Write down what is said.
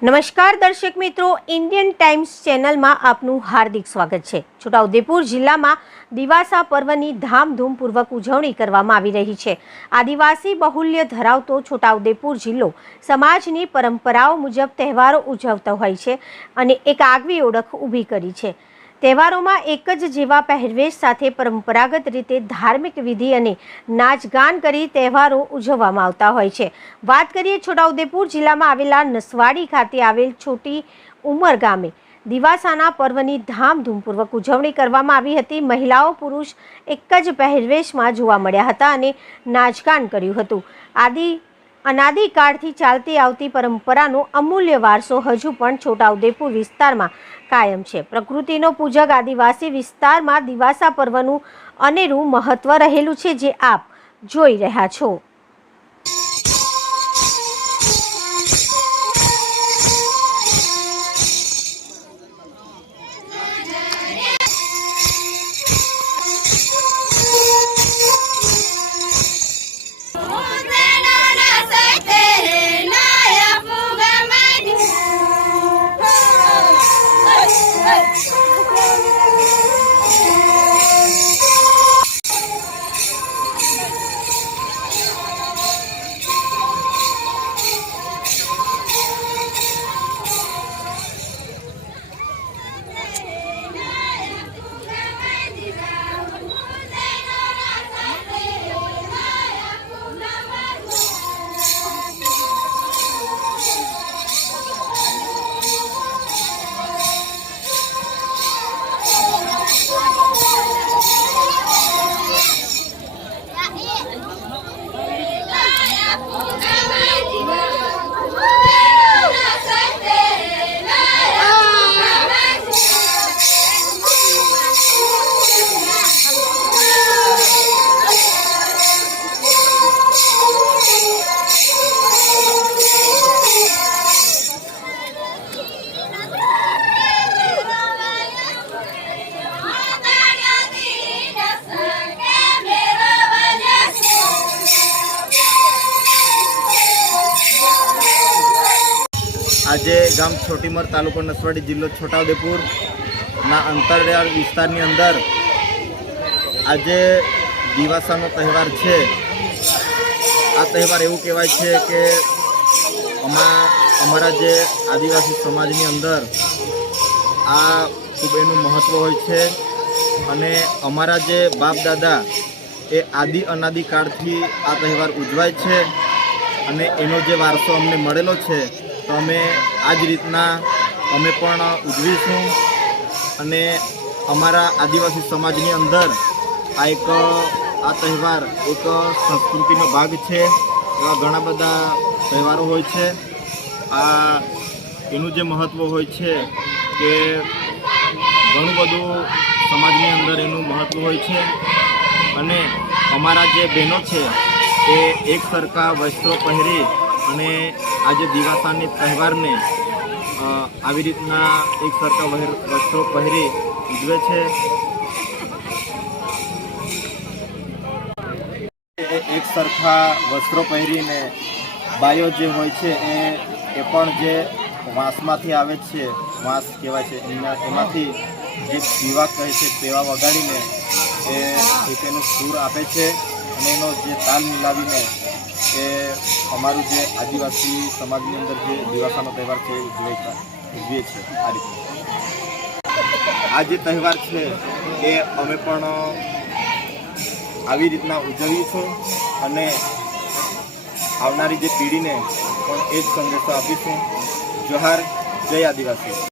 નમસ્કાર દર્શક મિત્રો, ઇન્ડિયન ટાઈમ્સ ચેનલમાં આપનું હાર્દિક સ્વાગત છે. છોટાઉદેપુર જિલ્લામાં દિવાસા પર્વની ધામધૂમપૂર્વક ઉજવણી કરવામાં આવી રહી છે. આદિવાસી બહુલ્ય ધરાવતો છોટાઉદેપુર જિલ્લો સમાજની પરંપરાઓ મુજબ તહેવારો ઉજવતો હોય છે અને એક આગવી ઓળખ ઊભી કરી છે. તહેવારોમાં એક જ જેવા પહેરવેશ સાથે પરંપરાગત રીતે ધાર્મિક વિધિ અને નાચગાન કરી તહેવારો ઉજવવામાં આવતા હોય છે. વાત કરીએ છોટાઉદેપુર જિલ્લામાં આવેલા નસવાડી ખાતે આવેલ છોટી ઉમર ગામે. દિવાસાના પર્વની ધામધૂમપૂર્વક ઉજવણી કરવામાં આવી હતી. મહિલાઓ પુરુષ એક જ પહેરવેશમાં જોવા મળ્યા હતા અને નાચગાન કર્યું હતું. આદિ અનાદિકાળથી ચાલતી આવતી પરંપરાનો અમૂલ્ય વારસો હજુ પણ છોટાઉદેપુર વિસ્તારમાં કાયમ છે. પ્રકૃતિનો પૂજક આદિવાસી વિસ્તારમાં દિવાસા પર્વનું અનેરું મહત્વ રહેલું છે જે આપ જોઈ રહ્યા છો. Tchau. આજે ગામ છોટીમર તાલુકો નસવાડી જિલ્લો છોટાઉદેપુરના અંતરિયાળ વિસ્તારની અંદર આજે દિવાસાનો તહેવાર છે. આ તહેવાર એવું કહેવાય છે કે અમા, અમારા જે આદિવાસી સમાજની અંદર આ ખૂબ એનું મહત્ત્વ હોય છે અને અમારા જે બાપ દાદા એ આદિ અનાદિ કાળથી આ તહેવાર ઉજવાય છે અને એનો જે વારસો અમને મળેલો છે તો અમે આ જ રીતના અમે પણ ઉજવીશું અને અમારા આદિવાસી સમાજની અંદર આ એક, આ તહેવાર એક સંસ્કૃતિનો ભાગ છે એવા ઘણા બધા તહેવારો હોય છે. આ એનું જે મહત્ત્વ હોય છે કે ઘણું બધું સમાજની અંદર એનું મહત્ત્વ હોય છે અને અમારા જે બહેનો છે એ એક સરખા વસ્ત્રો પહેરી અને આજે દિવાસાની તહેવારને આવી રીતના એક સરખા વસ્ત્રો પહેરી ઉજવે છે. એક સરખા વસ્ત્રો પહેરીને બાયો જે હોય છે એ એ પણ જે વાંસમાંથી આવે છે, વાંસ કહેવાય છે એના એમાંથી જે પીવા કહે છે, તેવા વગાડીને એ એનો સૂર આપે છે અને એનો જે તાલ મિલાવીને એ અમારું જે આદિવાસી સમાજની અંદર જે દિવાસાનો તહેવાર છે, ઉજવાય ઉજવીએ છીએ આ રીતે. આ જે તહેવાર છે, એ અમે પણ આવી રીતના ઉજવીશું અને આવનારી જે પેઢીને પણ એ જ સંદેશો આપીશું. જોહાર, જય આદિવાસી.